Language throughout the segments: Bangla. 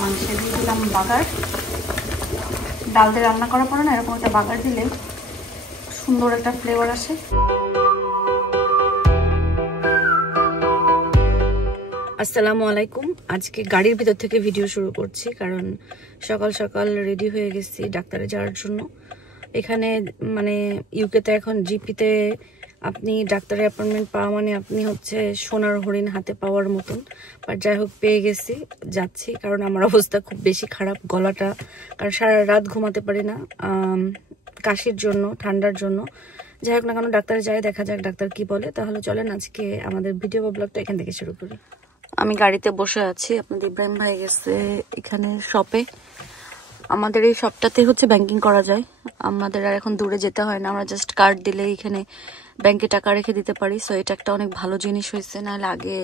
মাংসে দিয়ে দিলাম বাগার। ডাল দিয়ে রান্না করার পরে না এরকম একটা বাগার দিলে সুন্দর একটা ফ্লেভার আসে। আসসালামু আলাইকুম। আজকে গাড়ির ভিতর থেকে ভিডিও শুরু করছি, কারণ সকাল সকাল রেডি হয়ে গেছি ডাক্তারে যাওয়ার জন্য। এখানে মানে ইউকেতে এখন জিপিতে আপনি ডাক্তারের অ্যাপয়েন্টমেন্ট পাওয়া মানে আপনি হচ্ছে সোনার হরিণ হাতে পাওয়ার মতন। বাট যাই হোক পেয়ে গেছি, যাচ্ছি। কারণ আমার অবস্থা খুব বেশি খারাপ, গলাটা, কারণ সারা রাত ঘুমাতে পারি না কাশির জন্য, ঠান্ডার জন্য। যাই হোক না কেন ডাক্তারে যাই, দেখা যাক ডাক্তার কি বলে। তাহলে চলেন আজকে আমাদের ভিডিও বা ব্লগটা এখান থেকে শুরু করি। আমি গাড়িতে বসে আছি, আপনাদের ইব্রাহিম ভাই গেছে এখানে শপে। আমাদের এই শপটাতে হচ্ছে ব্যাংকিং করা যায়, আমাদের আর এখন দূরে যেতে হয় না। আমরা জাস্ট কার্ড দিলে এখানে ব্যাংকে টাকা রেখে দিতে পারি। সো এটা একটা অনেক ভালো জিনিস হয়েছে। নাহলে আগে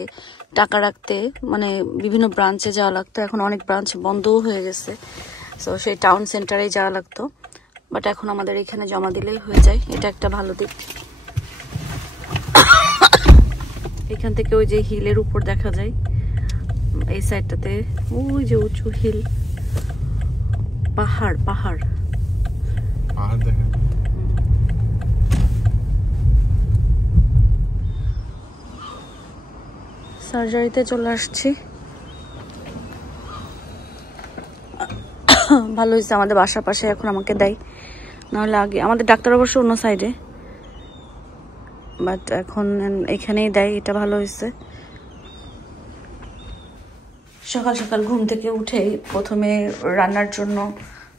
টাকা রাখতে মানে বিভিন্ন ব্রাঞ্চে যাওয়া লাগতো, এখন অনেক ব্রাঞ্চ বন্ধও হয়ে গেছে। সো সেই টাউন সেন্টারেই যাওয়া লাগতো, বাট এখন আমাদের এখানে জমা দিলেই হয়ে যায়। এটা একটা ভালো দিক। এখান থেকে ওই যে হিলের উপর দেখা যায়, এই সাইডটাতে ওই যে উঁচু হিল, পাহাড় পাহাড় পাহাড় দেখা। সার্জারিতে চলে আসছি। ভালো হয়েছে আমাদের বাসার পাশে এখন আমাকে দেয়, নাহলে আগে আমাদের ডাক্তার অবশ্য অন্য সাইডে, বাট এখন এখানেই দেয়। এটা ভালো হয়েছে। সকাল সকাল ঘুম থেকে উঠেই প্রথমে রান্নার জন্য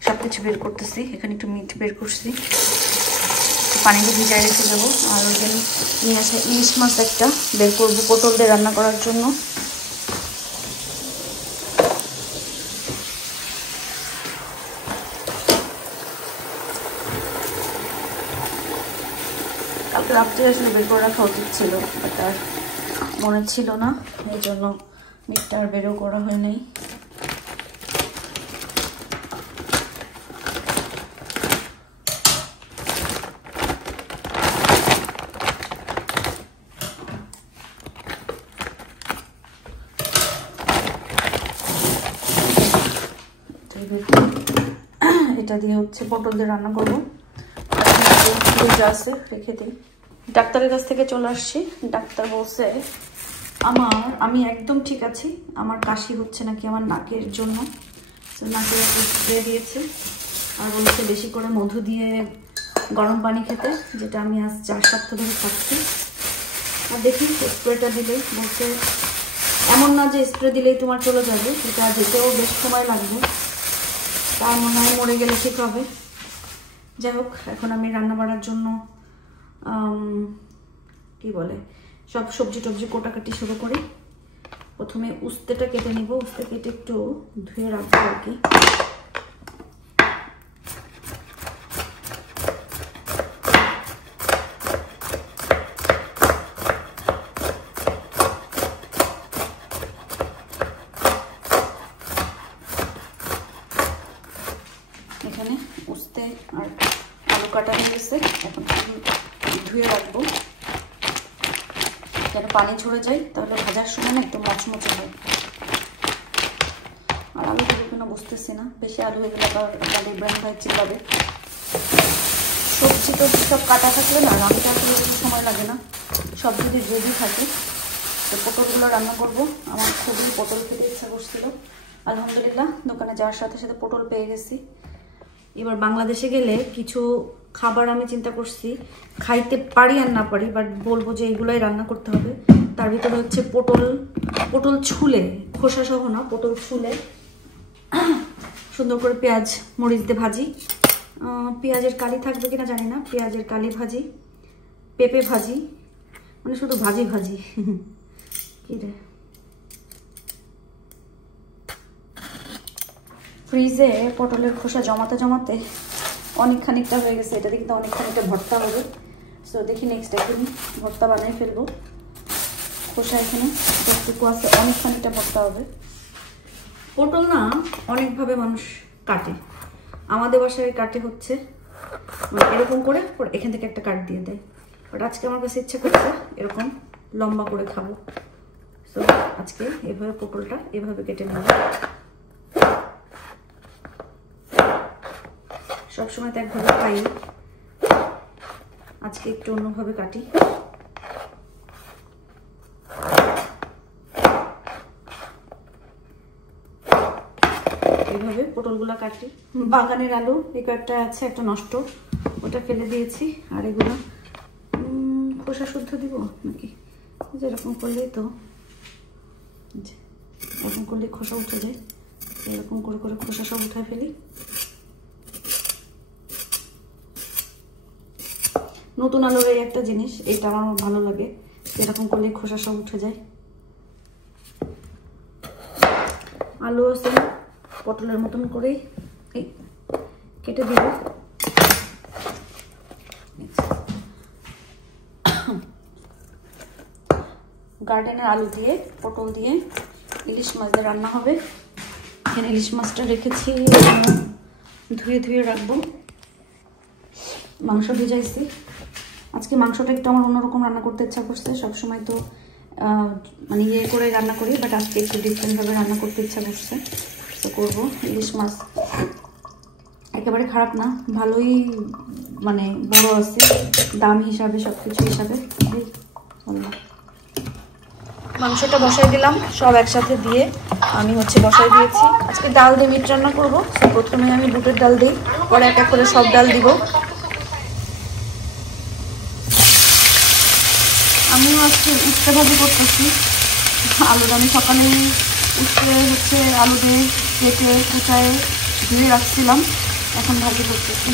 সবকিছু বের করতেছি। এখানে একটু মিট বের করছি, পানিতে ভিজাই রেখে দেবো। আর ওই দিন নিয়ে আসা ইলিশ মাছ একটা বের করবো পটল দিয়ে রান্না করার জন্য। কালকে রাত্রে আসলে বের করে রাখা উচিত ছিল, বাট আর মনে ছিল না, এই জন্য মিটটা আর বেরও করা হয় নাই। এটা দিয়ে হচ্ছে পটল দিয়ে রান্না করবো, আছে রেখে দিই। ডাক্তারের কাছ থেকে চলে আসছি। ডাক্তার বলছে আমি একদম ঠিক আছি, আমার কাশি হচ্ছে নাকি আমার নাকের জন্য। নাকের স্প্রে দিয়েছে আর বলছে বেশি করে মধু দিয়ে গরম পানি খেতে, যেটা আমি আজ 4 সপ্তাহ ধরে খাচ্ছি। আর দেখি স্প্রেটা দিলেই বলছে এমন না যে স্প্রে দিলেই তোমার চলে যাবে, এটা যেতেও বেশ সময় লাগবে, তাই মনে হয় মরে গেলে ঠিক হবে। যাই হোক এখন আমি রান্না বাড়ার জন্য কি বলে সব সবজি টবজি কোটাকাটি শুরু করি। প্রথমে উস্তেটা কেটে নিব, উস্তে কেটে একটু ধুয়ে রাখবো আর কি। এখানে উস্তে আর আলু কাটা হয়ে গেছে, এখন ধুয়ে রাখবো যেন পানি ঝরে যায়, তাহলে ভাজার সময় না একদম মচমচে হয়। আর আলু দেবো কিনা বুঝতেছি না, বেশি আলু হয়ে গেলে আবার আমাদের ইব্রাহিম ভাই চিল্লাবে। সবজি তো সব কাটা থাকলে না রান্নাটা আসলে বেশি সময় লাগে না, সব যদি রেডি থাকে। তো পটলগুলো রান্না করব। আমার খুবই পটল খেতে ইচ্ছা করছিল, আলহামদুলিল্লাহ দোকানে যাওয়ার সাথে সাথে পটল পেয়ে গেছি। এবার বাংলাদেশে গেলে কিছু খাবার আমি চিন্তা করছি, খাইতে পারি আর না পারি, বাট বলবো যে এইগুলাই রান্না করতে হবে। তার ভিতরে হচ্ছে পটল ছুলে, খোসা সহ না, পটল ছুলে সুন্দর করে পেঁয়াজ মরিচ দিয়ে ভাজি। পেঁয়াজের কালি থাকবে কিনা জানি না, পেঁয়াজের কালি ভাজি, পেঁপে ভাজি, মানে শুধু ভাজি ভাজি। কি রে, ফ্রিজে পটলের খোসা জমাতে জমাতে অনেক খানিকটা হয়ে গেছে, এটা কিন্তু অনেক খানিকটা ভর্তা হবে। সো দেখি নেক্সট এখানে ভর্তা বানিয়ে ফেলবো। খোসা এখানে যতটুকু আছে অনেক খানিকটা ভর্তা হবে। পটল না অনেকভাবে মানুষ কাটে, আমাদের বাসায় কাটে হচ্ছে এরকম করে এখান থেকে একটা কাট দিয়ে দেয়, বাট আজকে আমার কাছে ইচ্ছা করছে এরকম লম্বা করে খাবো। তো আজকে এভাবে পটলটা এভাবে কেটে নেব। সবসময় তো একভাবে খাই, আজকে একটু অন্যভাবে কাটি। এইভাবে পটলগুলা কাটি। বাগানের আলু এই কয়েকটা আছে, একটা নষ্ট, ওটা ফেলে দিয়েছি। আর এগুলো খোসা শুদ্ধ দিব নাকি? যেরকম করলেই তো, এরকম করলে খোসা উঠে যায়। এরকম করে করে খোসা সব উঠে ফেলি। নতুন আলুর এই একটা জিনিস, এটা আমার ভালো লাগে, এরকম করলে খোসা সব উঠে যায়। আলু আছে পটলের মতন করেই কেটে দিব। গার্ডেনের আলু দিয়ে পটল দিয়ে ইলিশ মাছ দিয়ে রান্না হবে। এখানে ইলিশ মাছটা রেখেছি, ধুয়ে ধুয়ে রাখবো। মাংস ভিজাইছি। আজকে মাংসটা একটু আমার অন্যরকম রান্না করতে ইচ্ছা করছে। সবসময় তো মানে ইয়ে করে রান্না করি, বাট আজকে একটু ডিফারেন্টভাবে রান্না করতে ইচ্ছা করছে, তো করবো। ইলিশ মাছ একেবারে খারাপ না, ভালোই মানে বড় আছে, দাম হিসাবে সবকিছু হিসাবে। মাংসটা বসাই দিলাম সব একসাথে দিয়ে, আমি বসাই দিয়েছি। আজকে ডাল দিয়ে মিট রান্না করবো। প্রথমে আমি বুটের ডাল দিই, পরে এক এক করে সব ডাল দিব। আমিও আজকে উস্তে ভাজি করতেছি। আলুটা আমি সকালে উস্তে আলু দিয়ে কেটে কুচায়ে ধুয়ে রাখছিলাম, এখন ভাজি করতেছি।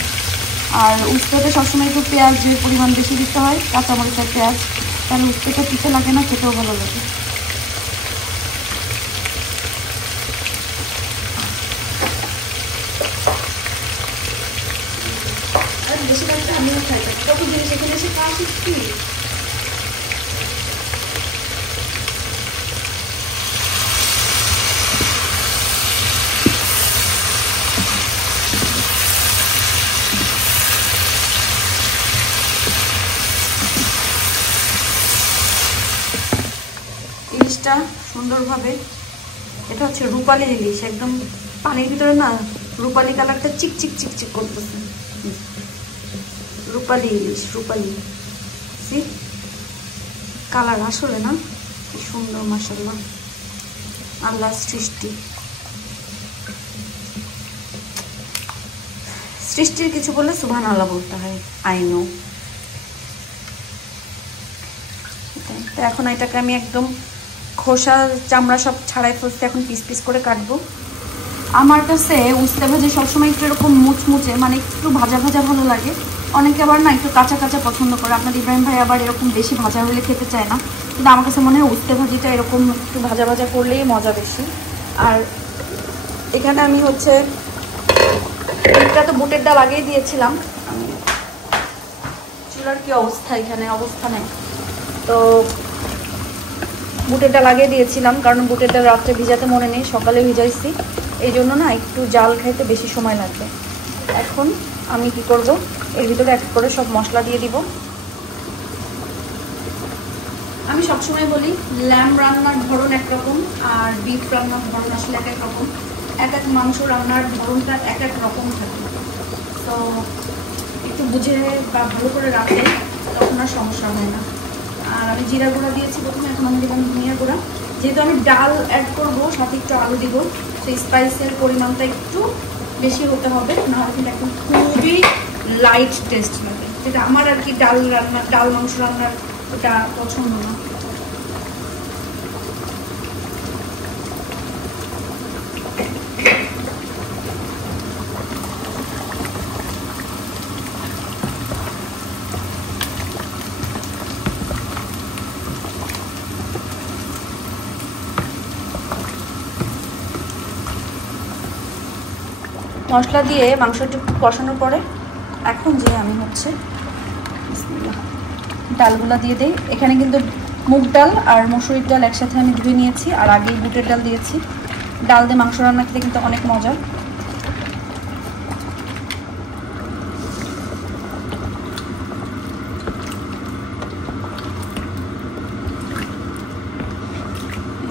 আর উস্তেতে সবসময় একটু পেঁয়াজের পরিমাণ বেশি দিতে হয়, কাঁচামরিচ আর পেঁয়াজ, তাহলে উস্তেটা পিঠে লাগে না, খেতেও ভালো লাগে। আর বেশি লাগছে আমিও খাই, কত জিনিস এখানে এসে কাজ কি। ইলিশটা সুন্দরভাবে, এটা হচ্ছে রূপালি ইলিশ, একদম পানির ভিতরে না রূপালি কালারটা চিকচিক চিকচিক করতেছে। রূপালি ইলিশ, রূপালি কালার আসলে না, কি সুন্দর মাশাআল্লাহ, আল্লাহর সৃষ্টি। সৃষ্টির কিছু বললে সুবহানাল্লাহ বলতে হয়, আই নো। তো এখন এটাকে আমি একদম খোসা চামড়া সব ছাড়াই ফেলতে এখন পিস পিস করে কাটবো। আমার কাছে উস্তে ভাজি সবসময় একটু এরকম মুচমুচে, মানে একটু ভাজা ভাজা ভালো লাগে। অনেকে আবার না একটু কাঁচা কাঁচা পছন্দ করে। আপনার ইব্রাহিম ভাই আবার এরকম বেশি ভাজা হলে খেতে চায় না, কিন্তু আমার কাছে মনে হয় উস্তে ভাজিটা এরকম একটু ভাজা ভাজা করলেই মজা বেশি। আর এখানে আমি এটা তো বুটের ডাল আগেই দিয়েছিলাম। চুলার কি অবস্থা, এখানে অবস্থা নেই, তো বুটের ডাল লাগিয়ে দিয়েছিলাম, কারণ বুটের ডাল রাত্রে ভিজাতে মনে নেই, সকালে ভিজাইছি, এই জন্য না একটু জাল খাইতে বেশি সময় লাগবে। এখন আমি কি করব, এর ভিতরে এক করে সব মশলা দিয়ে দিব। আমি সবসময় বলি ল্যাম্ব রান্নার ধরন একরকম, আর বিফ রান্নার ধরন আসলে এক এক রকম। এক এক মাংস রান্নার ধরনটা এক এক রকম থাকে, তো একটু বুঝে বা ভালো করে রাখলে তখন আর সমস্যা হয় না। আর আমি জিরা গুঁড়া দিয়েছি প্রথমে, এখন আমি দিলাম ধনিয়া গুঁড়া। যেহেতু আমি ডাল অ্যাড করবো, সাথে একটু আলু দিব, সেই স্পাইসের পরিমাণটা একটু বেশি হতে হবে, নাহলে কিন্তু একদম খুবই লাইট টেস্ট লাগে, যেটা আমার আর কি ডাল মাংস রান্নার ওটা পছন্দ না। মশলা দিয়ে মাংসটা কষানোর পরে এখন যে আমি ডালগুলা দিয়ে দিই। এখানে কিন্তু মুগ ডাল আর মসুরির ডাল একসাথে আমি ধুয়ে নিয়েছি, আর আগেই বুটের ডাল দিয়েছি। ডাল দিয়ে মাংস রান্না খেতে কিন্তু অনেক মজা।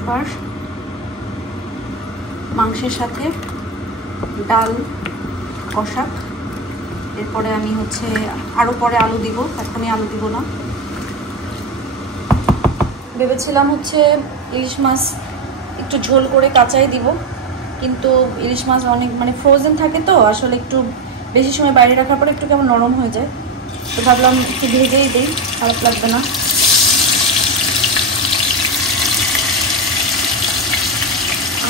খাবার মাংসের সাথে ডাল কষা। এরপরে আমি হচ্ছে আরও পরে আলু দিব, এখনই আলু দিব না। ভেবেছিলাম হচ্ছে ইলিশ মাছ একটু ঝোল করে কাঁচাই দিব, কিন্তু ইলিশ মাছ অনেক মানে ফ্রোজেন থাকে তো, আসলে একটু বেশি সময় বাইরে রাখার পরে একটু কেমন নরম হয়ে যায়, তো ভাবলাম একটু ভেজেই দিই, খারাপ লাগবে না।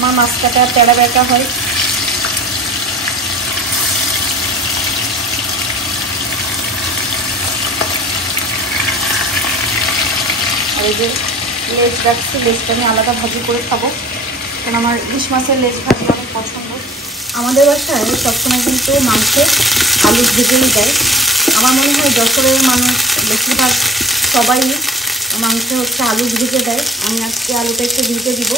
আমার মাছ কাটা তেড়া বেঁকা হয়। আর এই যে লেজ রাখছি, লেজটা আমি আলাদা ভাজি করে খাবো, কারণ আমার ইলিশ মাছের লেজ ভাজি অনেক পছন্দ। আমাদের বাসায় সবসময় কিন্তু মাংসে আলু ভেজেই দেয়। আমার মনে হয় যশোরের মানুষ বেশিরভাগ সবাই মাংসে হচ্ছে আলু ভেজে দেয়। আমি আজকে আলুটা একটু ভেজে দিব,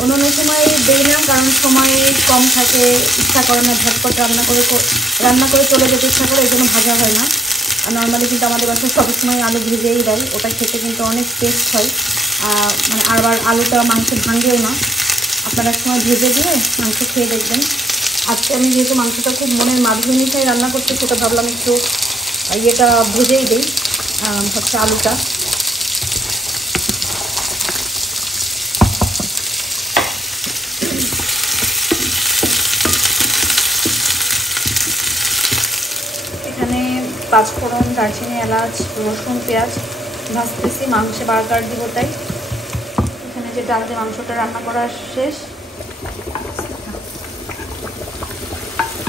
অন্য সময় দেই না, কারণ সময় কম থাকে, ইচ্ছা করে না, ঝটপট রান্না করে চলে যেতে ইচ্ছা করে, এই জন্য ভাজা হয় না। আর নর্মালি কিন্তু আমাদের বাসায় সবসময় আলু ভেজেই দেয়, ওটা খেতে কিন্তু অনেক টেস্ট হয়, মানে আবার আলুটা মাংসে ভাঙেও না। আপনারা এক সময় ভেজে দিয়ে মাংস খেয়ে দেখবেন। আজকে আমি যেহেতু মাংসটা খুব মনের মাঝে মিশিয়ে রান্না করতে, সেটা ভাবলাম একটু ইয়েটা ভেজেই দিই, হচ্ছে আলুটা। এখানে পাঁচফোড়ন, দারচিনি, এলাচ, রসুন, পেঁয়াজ ভাজতেছি, মাংসে বার্গার দিব তাই। এখানে যে ডাল দিয়ে মাংসটা রান্না করা শেষ,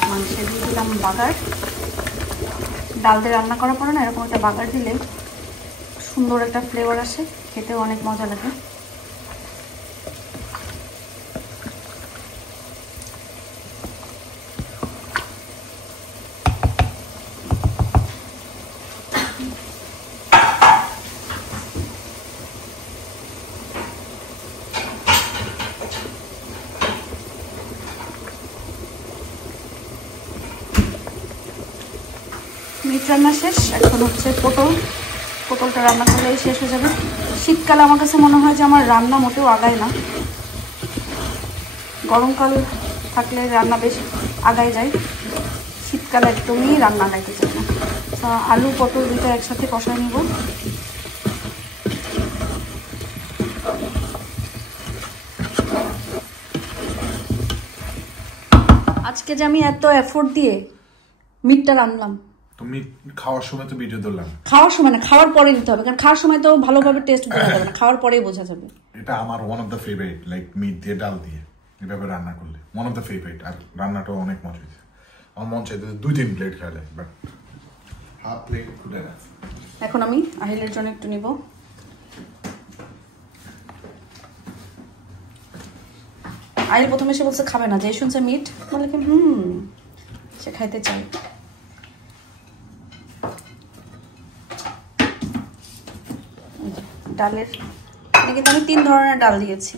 মাংসে দিয়ে দিলাম বাগার। ডাল দিয়ে রান্না করার পরে না এরকম একটা বাগার দিলে সুন্দর একটা ফ্লেভার আসে, খেতেও অনেক মজা লাগে। মিট রান্না শেষ, এখন হচ্ছে পটলটা রান্না করলেই শেষ হয়ে যাবে। শীতকালে আমার কাছে মনে হয় যে আমার রান্না মোটেও আগায় না, গরমকাল থাকলে রান্না বেশ আগায় যায়, শীতকালে একদমই রান্না আগাইতে চায় না। আলু পটল দুটো একসাথে কষায় নিব। আজকে যে আমি এত এফোর্ট দিয়ে মিটটা রান্নাম, তুমি খাওয়ার সময় তো ভিডিও দিলাম, খাওয়ার সময় না, খাওয়ার পরে দিতে হবে, কারণ খাওয়ার সময় তো ভালোভাবে টেস্ট বোঝা যাবে না, খাওয়ার পরেই বোঝা যাবে। এটা আমার one of the favourite, like meat দিয়ে ডাল দিয়ে এভাবে রান্না করলে ওয়ান অফ দ্য ফেভারিট। আর রান্নাটাও অনেক মজা হয়েছে, আমার মন চাইতে 2-3 প্লেট খাইলে, বাট হাফ প্লেট খুলে না। এখন আমি আহিলের জন্য একটু নিব। আহিল প্রথমে এসে বলছে খাবে না, যে শুনছে মিট বলে কি সে খাইতে চায়। ডালের কিন্তু আমি 3 ধরনের ডাল দিয়েছি,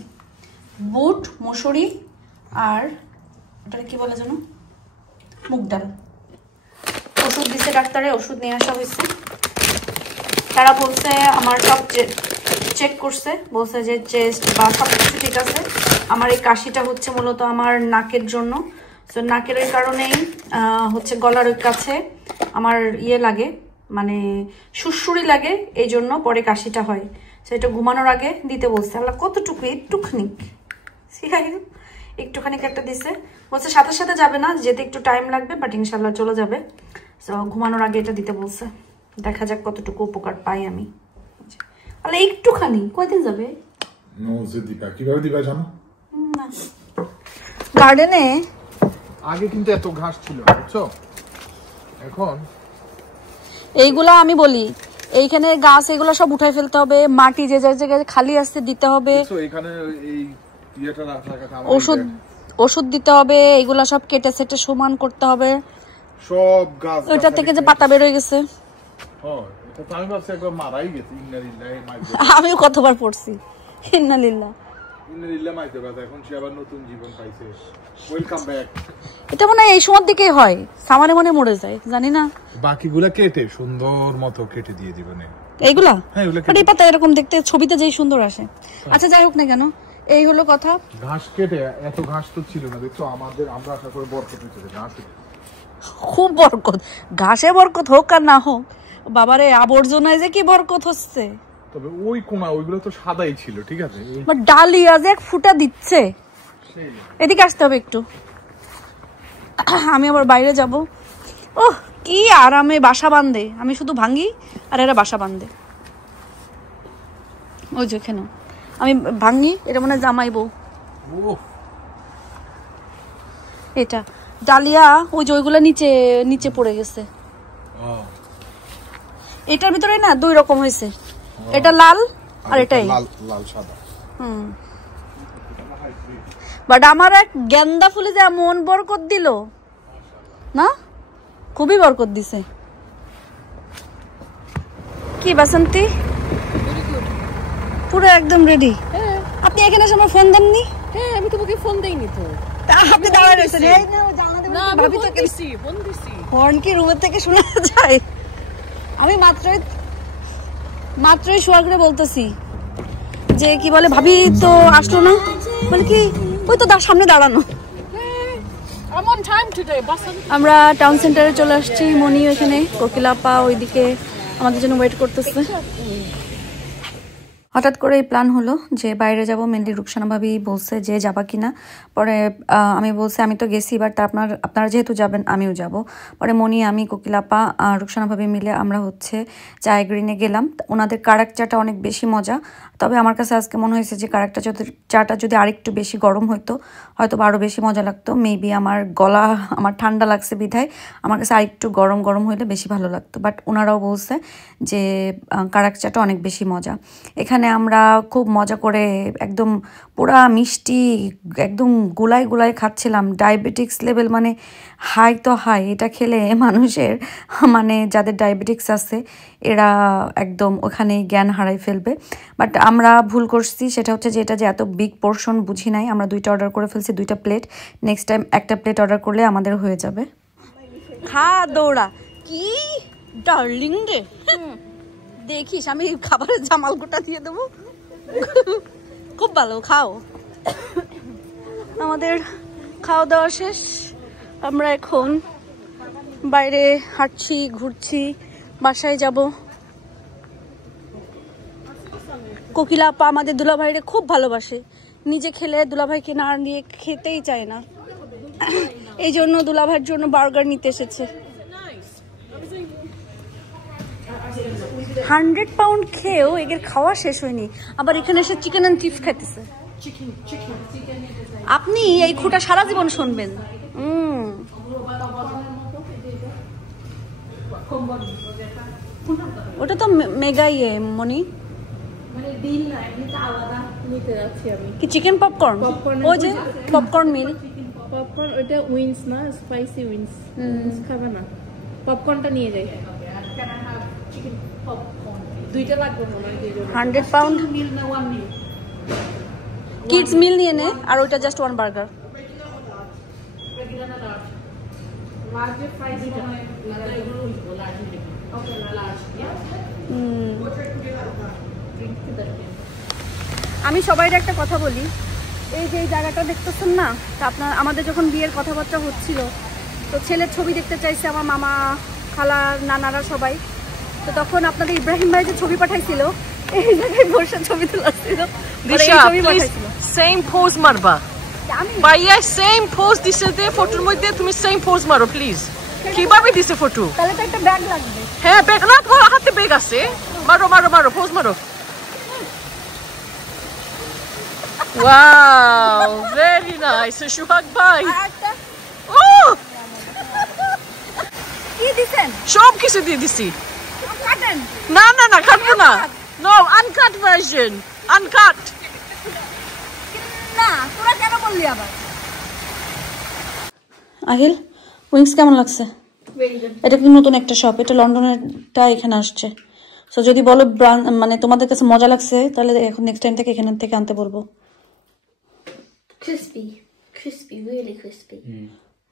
বুট, মসুরি আর ওটা কি বলে যেন, মুগ ডাল। ওষুধ দিছে ডাক্তারে, ওষুধ নিয়ে আসা হয়েছে। তারা বলছে আমার সব চেক করছে, বলছে যে চেস্ট বা সব কিছু ঠিক আছে। আমার এই কাশিটা হচ্ছে মূলত আমার নাকের জন্য, তো নাকের ওই কারণেই হচ্ছে গলার ওই কাছে আমার ইয়ে লাগে, মানে সুরসুরি লাগে, এই জন্য পরে কাশিটা হয়। সেটা ঘুমানোর আগে দিতে বলছে। আল্লাহ কতটুকু, একটুখানি একটা দিছে, বলছে সাথে সাথে যাবে না, যেতে একটু টাইম লাগবে, বাট ইনশাল্লাহ চলে যাবে। তো ঘুমানোর আগে এটা দিতে বলছে, দেখা যাক কতটুকু উপকার পাই আমি। আল্লাহ একটুখানি, কয়দিন যাবে? কিভাবে দিবা জানো? গার্ডেনে আগে কিন্তু এত ঘাস ছিল, বুঝছো? এখন এইগুলা আমি বলি, এইখানে গাছ এগুলো সব উঠাই ফেলতে হবে, মাটি যে জায়গায় খালি আছে দিতে হবে, ওষুধ দিতে হবে, এগুলা সব কেটে সেটে সমান করতে হবে। সব গাছ ওইটা থেকে যে পাতা বের হয়ে গেছে, আমিও কতবার পড়ছি ইন্নালিল্লাহ। এটা মনে হয় এই সময় দিকেই হয়, সামানে মনে মরে যায়, জানি না। বাকিগুলা কেটে সুন্দর মতো কেটে দিয়ে দিবেন এইগুলা, এই পাতা এরকম দেখতে ছবিতে যেই সুন্দর আসে। আচ্ছা যাই হোক না কেন, এই হলো কথা। ঘাস কেটে এত ঘাস তো ছিল না, দেখছো আমরা আশা করে বরকত হয়েছে ঘাস, খুব বরকত, ঘাসে বরকত হোক আর না হোক, বাবারে আবর্জনায় যে কি বরকত হচ্ছে। তবে ওই কোনা ওইগুলো তো সাদাই ছিল, ঠিক আছে, ডালিয়া যে এক ফুটা দিচ্ছে। এদিকে আসতে হবে একটু, আমি আবার বাইরে যাব। ওহ কি আরামে বাসা বাঁধে, আমি শুধু ভাঙ্গি আর এরা বাসা বাঁধে। ওই যেখানে আমি ভাঙ্গি, এটা মনে হয় জামাইবো। এটা ডালিয়া ওই যে ওইগুলো নিচে নিচে পড়ে গেছে। এটার ভিতরে না দুই রকম হয়েছে, এটা লাল আর এটাই লাল সাদা। বাট আমার এক গেন্দা ফুলে যে মন বরকত দিল না, খুবই বরকত দিছে। কি বাসন্তী পুরো একদম রেডি। আপনি এখানে সময় ফোন দেননি? হ্যাঁ আমি তোমাকে ফোন দেইনি তো। আপনি দাঁড়ায় রয়েছেন, না আমি ফোন দিছি। হর্ন কি রুমের থেকে শোনা যায়? আমি মাত্রই শোয়া করে বলতেছি যে কি বলে ভাবি তো আসলো না, বলে কি ওই তো সামনে দাঁড়ানো। আমরা টাউন সেন্টারে চলে আসছি, মনি ওইখানে, কোকিলাপা ওইদিকে আমাদের জন্য ওয়েট করতেছে। হঠাৎ করে এই প্ল্যান হলো যে বাইরে যাব, মেনলি রুকসানা ভাবি বলছে যে যাবা কিনা। পরে আমি বলছি আমি তো গেছি, বাট আপনারা যেহেতু যাবেন আমিও যাব। পরে মনি, আমি, কোকিলাপা, রুকসানা ভাবি মিলে আমরা হচ্ছে চায় গ্রিনে গেলাম। ওনাদের কারাক চাটা অনেক বেশি মজা, তবে আমার কাছে আজকে মনে হয়েছে যে কারাকটা চাটা যদি আরেকটু বেশি গরম হতো হয়তো আরও বেশি মজা লাগতো। মেবি আমার ঠান্ডা লাগছে বিধায় আমার কাছে আরেকটু গরম গরম হইলে বেশি ভালো লাগতো। বাট ওনারাও বলছে যে কারাক চাটা অনেক বেশি মজা। এখানে আমরা খুব মজা করে একদম পুরা মিষ্টি একদম গুলাই গুলাই খাচ্ছিলাম। ডায়াবেটিক্স লেভেল মানে হাই তো হাই। এটা খেলে মানুষের মানে যাদের ডায়াবেটিক্স আছে এরা একদম ওখানেই জ্ঞান হারাই ফেলবে। বাট আমরা ভুল করছি, সেটা হচ্ছে যে এটা যে এত বিগ পোর্শন বুঝি নাই। আমরা 2টা অর্ডার করে ফেলছি, 2টা প্লেট। নেক্সট টাইম একটা প্লেট অর্ডার করলে আমাদের হয়ে যাবে। খা দৌড়া কি ডার্লিং রে, দেখিস আমি খাবারের জামাল গোটা দিয়ে দেবো। খুব ভালো, খাও। আমাদের খাওয়া দাওয়া শেষ, আমরা এখন বাইরে হাঁটছি, ঘুরছি, বাসায় যাব। কোকিলাপা আমাদের দুলাভাইরে খুব ভালোবাসে, নিজে খেলে দুলাভাইকে না নিয়ে খেতেই চায় না, এই জন্য দুলাভাইয়ের জন্য বার্গার নিতে এসেছে। 100 পাউন্ড খেয়েও এদের খাওয়া শেষ হয়নি, আবার এখানে এসে চিকেন এন্ড চিপস খাইতেছে। আপনি এই খুঁটা সারা জীবন শুনবেন। ওটা তো মেগা ইয়ে মনি, কি চিকেন পপকর্ন, ওই যে পপকর্ন মিল। পপকর্ন ওটা উইংস না, স্পাইসি উইংস খাবে না, পপকর্নটা নিয়ে যাই। 100 পাউন্ড কিডস মিল নিয়ে নে, আর ওইটা জাস্ট 1 বার্গার। আমি সবাইর একটা কথা বলি, এই যে এই জায়গাটা দেখতেছেন না, তা আমাদের যখন বিয়ের কথাবার্তা হচ্ছিল তো ছেলের ছবি দেখতে চাইছে আমার মামা, খালা, নানারা সবাই। তো তখন আপনাদের ইব্রাহিম ভাই যে ছবি পাঠাইছিল এই জায়গায় বসে ছবি তোলাছিল। সেম পোজ মারবা ভাইয়া, সেম পোজ দিছে দে ফটোর মধ্যে, তুমি সেম পোজ মারো প্লিজ। কিভাবে দিছে ফটো? তাহলে তো একটা ব্যাগ লাগবে। হ্যাঁ ব্যাগ না, তোমার হাতে ব্যাগ আছে, মারো মারো মারো, পোজ মারো। ওয়াও ভেরি নাইস সোহাগ ভাই। ও কি দিছেন? সব কিছু দিয়ে দিছি। কাটেন না না না, কাটবো না, নো আনকাট ভার্সন, আনকাট না। তোরা কেন বললি আবার? আহিল, উইংস কেমন লাগছে? এটা কি নতুন একটা শপ, এটা লন্ডনেরটা এখানে আসছে। সো যদি বলো মানে তোমাদের কাছে মজা লাগছে তাহলে এখন নেক্সট টাইম থেকে এখান থেকে আনতে বলবো। Crispy, really crispy.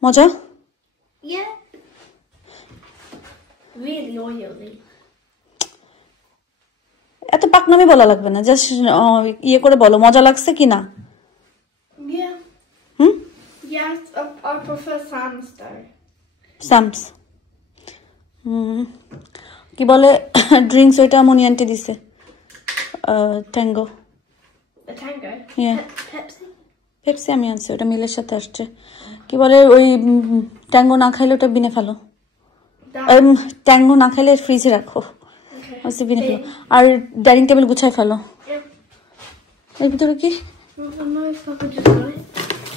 মজা? Yeah. Really oily. এত পাকনামি বলা লাগবে না, জাস্ট ইয়ে করে বলো মজা লাগছে কি না। Yes, I prefer Sam's though. Shams কি বলে ড্রিঙ্কস ওইটা মনি আন্টি দিছে tango A tango? Yeah. Pepsi? Pepsi আমি আনছি ওটা মিলের সাথে আসছে কি বলে ওই ট্যাঙ্গো না খাইলে ওটা বিনে ফেলো ট্যাঙ্গো না খাইলে ফ্রিজে রাখো বিনে ফেলো আর ডাইনিং টেবিল গুছাই ফেলো Yeah. এর ভিতরে কি I don't know if I could just go it.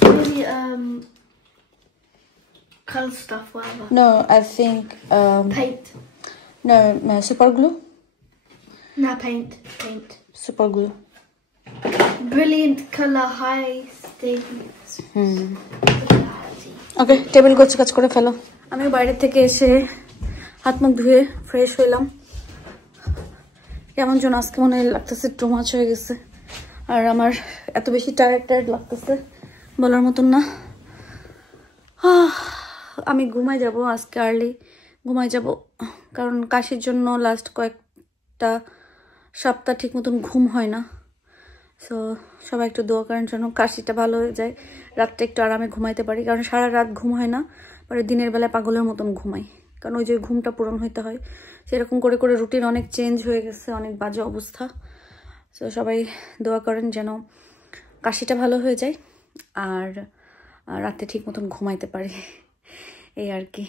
Maybe, colour stuff, whatever. No, I think Paint. no, super glue. No, paint. Paint. Super glue. Brilliant colour, high stakes. Okay table গোছ কাজ করে ফেলো আমি বাইরে থেকে এসে হাত মুখ ধুয়ে ফ্রেশ হইলাম কেমন যেন আজকে মনে লাগতেছে টু মাচ হয়ে গেছে আর আমার এত বেশি টায়ার্ড লাগতেছে বলার মতন না আমি ঘুমাই যাব আজকে আর্লি ঘুমাই যাব কারণ কাশির জন্য লাস্ট কয়েকটা সপ্তাহ ঠিক মতন ঘুম হয় না সো সবাই একটু দোয়া করার জন্য কাশিটা ভালো হয়ে যায় রাতটা একটু আরামে ঘুমাইতে পারি কারণ সারা রাত ঘুম হয় না পরে দিনের বেলায় পাগলের মতন ঘুমাই কারণ ওই যে ঘুমটা পূরণ হইতে হয় সেরকম করে করে রুটিন অনেক চেঞ্জ হয়ে গেছে অনেক বাজে অবস্থা সো সবাই দোয়া করেন যেন কাশিটা ভালো হয়ে যায় আর রাতে ঠিক মতন ঘুমাইতে পারি এই আর কি